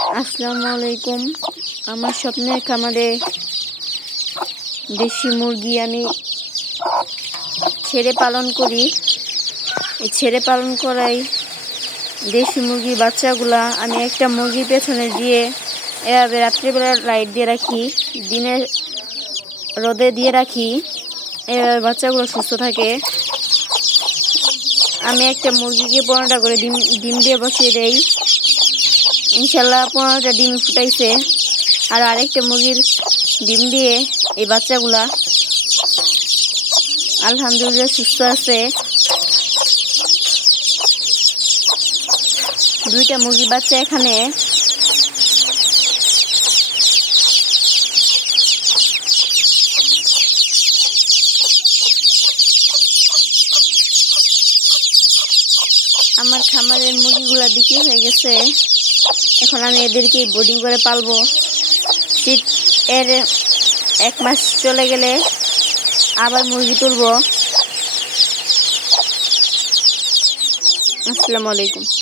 আসসালামু আলাইকুম। আমার স্বপ্নের খামারে দেশি মুরগি আমি ছেড়ে পালন করি। এই ছেড়ে পালন করাই দেশি মুরগির বাচ্চাগুলা আমি একটা মুরগির পেছনে দিয়ে এভাবে রাত্রিবেলা লাইট দিয়ে রাখি, দিনে রোদে দিয়ে রাখি, এভাবে বাচ্চাগুলো সুস্থ থাকে। আমি একটা মুরগিকে 15টা করে ডিম দিয়ে বসিয়ে দেই। ইনশাল্লাহ 15টা ডিম ফুটাইছে। আর আরেকটা মুরগির ডিম দিয়ে এই বাচ্চাগুলা আলহামদুলিল্লাহ সুস্থ আছে। 2টা মুরগির বাচ্চা এখানে। আমার খামারের মুরগিগুলা বিক্রি হয়ে গেছে। এখন আমি এদেরকে বোর্ডিং করে পালবো। শীত এর 1 মাস চলে গেলে আবার মুরগি তুলবো। আসসালামু আলাইকুম।